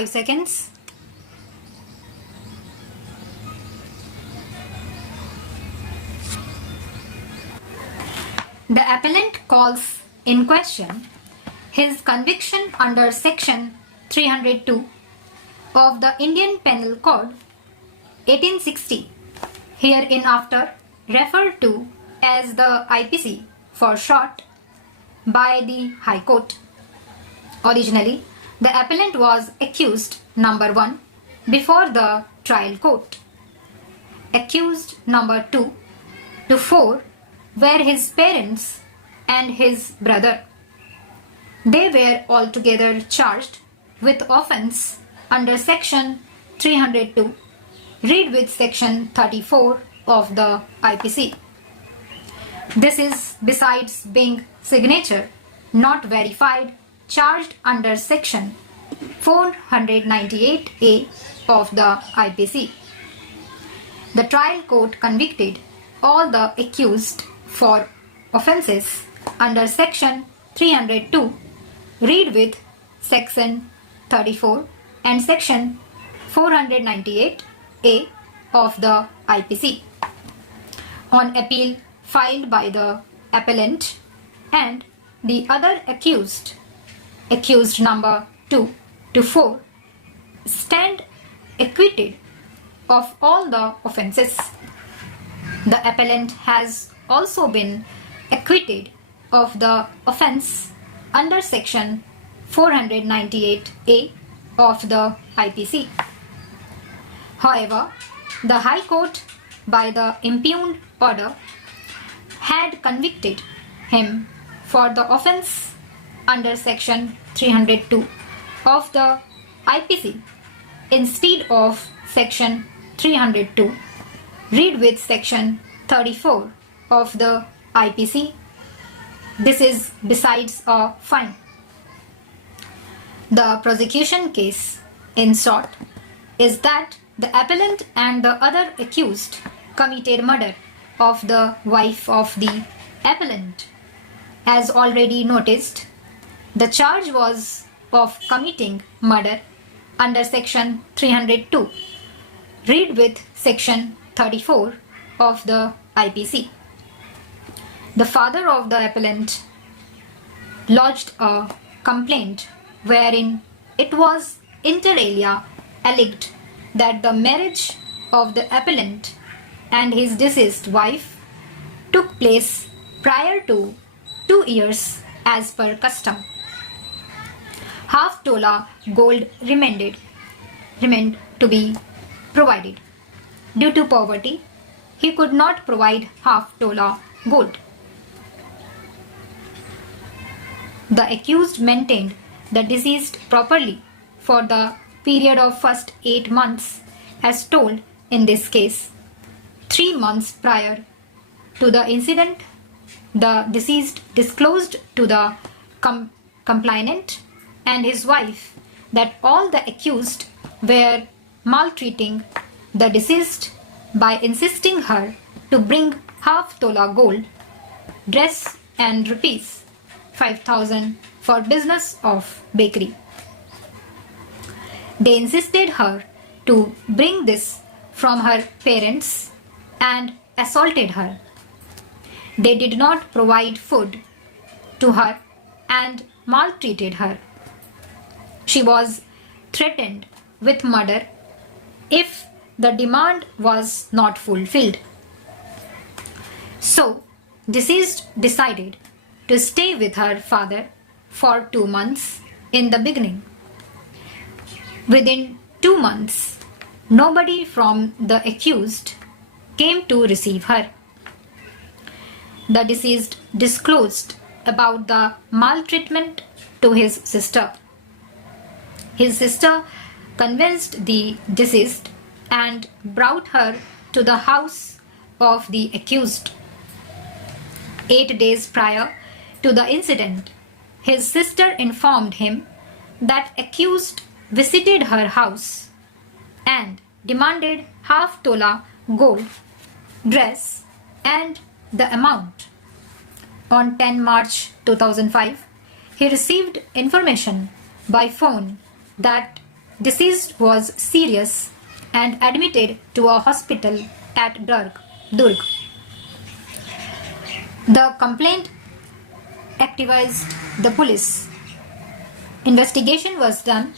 5 seconds. The appellant calls in question his conviction under section 302 of the Indian Penal Code 1860, hereinafter referred to as the IPC for short, by the High Court. Originally, the appellant was accused number 1 before the trial court. Accused number 2 to 4 were his parents and his brother. They were altogether charged with offence under section 302, read with section 34 of the IPC. This is, besides being signature not verified, charged under section 498A of the IPC. The trial court convicted all the accused for offences under section 302, read with section 34 and section 498A of the IPC. On appeal filed by the appellant and the other accused number 2 to 4, stand acquitted of all the offences. The appellant has also been acquitted of the offence under section 498A of the IPC. However, the High Court, by the impugned order, had convicted him for the offence under section 302 of the IPC instead of section 302, read with section 34 of the IPC. This is besides a fine. The prosecution case, in short, is that the appellant and the other accused committed murder of the wife of the appellant. As already noticed, the charge was of committing murder under section 302, read with section 34 of the IPC. The father of the appellant lodged a complaint wherein it was inter alia alleged that the marriage of the appellant and his deceased wife took place prior to 2 years as per custom. Half tola gold remained to be provided. Due to poverty, he could not provide half tola gold. The accused maintained the deceased properly for the period of first 8 months, as told in this case. 3 months prior to the incident, the deceased disclosed to the complainant and his wife that all the accused were maltreating the deceased by insisting her to bring half tola gold, dress and rupees 5,000 for business of bakery. They insisted her to bring this from her parents and assaulted her. They did not provide food to her and maltreated her. She was threatened with murder if the demand was not fulfilled. So, deceased decided to stay with her father for 2 months in the beginning. Within 2 months, nobody from the accused came to receive her. The deceased disclosed about the maltreatment to his sister. His sister convinced the deceased and brought her to the house of the accused. 8 days prior to the incident, his sister informed him that accused visited her house and demanded half tola gold, dress and the amount. On 10 March 2005, he received information by phone that deceased was serious and admitted to a hospital at Durg. The complaint activated the police. Investigation was done.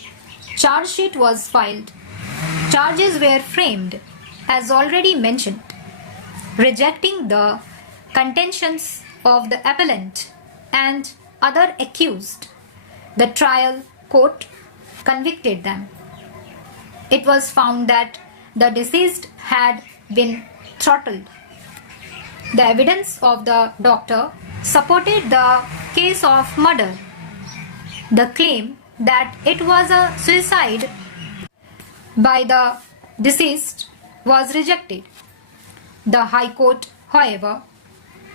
Charge sheet was filed. Charges were framed, as already mentioned. Rejecting the contentions of the appellant and other accused, the trial court convicted them. It was found that the deceased had been throttled. The evidence of the doctor supported the case of murder. The claim that it was a suicide by the deceased was rejected. The High Court, however,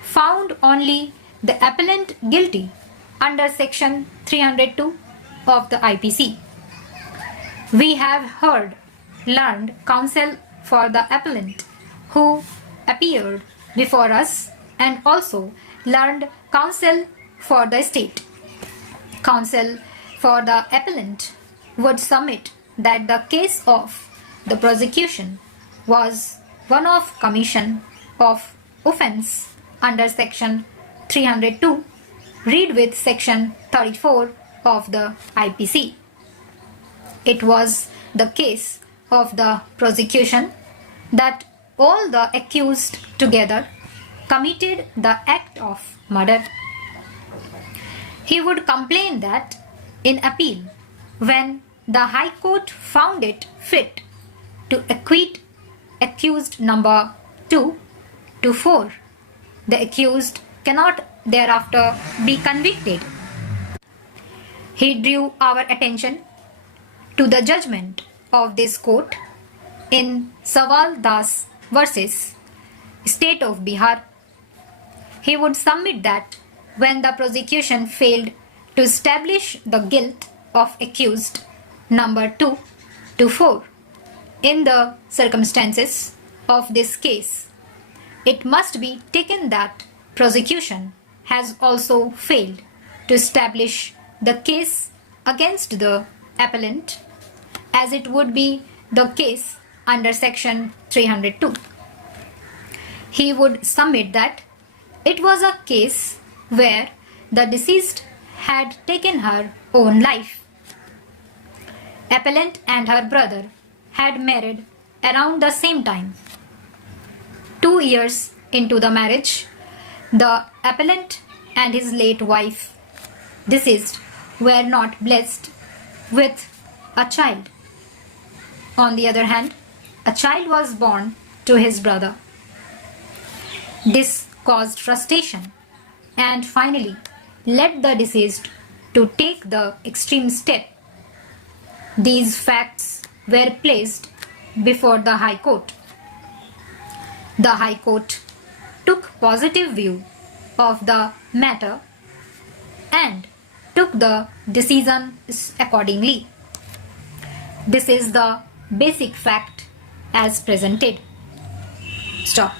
found only the appellant guilty under Section 302 of the IPC. We have learned counsel for the appellant who appeared before us and also learned counsel for the state. Counsel for the appellant would submit that the case of the prosecution was one of commission of offence under Section 302, read with Section 34 of the IPC. It was the case of the prosecution that all the accused together committed the act of murder. He would complain that in appeal, when the High Court found it fit to acquit accused number 2 to 4, the accused cannot thereafter be convicted. He drew our attention to the judgment of this court in Sawal Das versus State of Bihar. He would submit that when the prosecution failed to establish the guilt of accused number 2 to 4 in the circumstances of this case, it must be taken that prosecution has also failed to establish the case against the appellant, as it would be the case under Section 302. He would submit that it was a case where the deceased had taken her own life. Appellant and her brother had married around the same time. 2 years into the marriage, the appellant and his late wife, deceased, were not blessed with a child. On the other hand, a child was born to his brother. This caused frustration and finally led the deceased to take the extreme step. These facts were placed before the High Court. The High Court took positive view of the matter and took the decision accordingly. This is the basic fact as presented. Stop.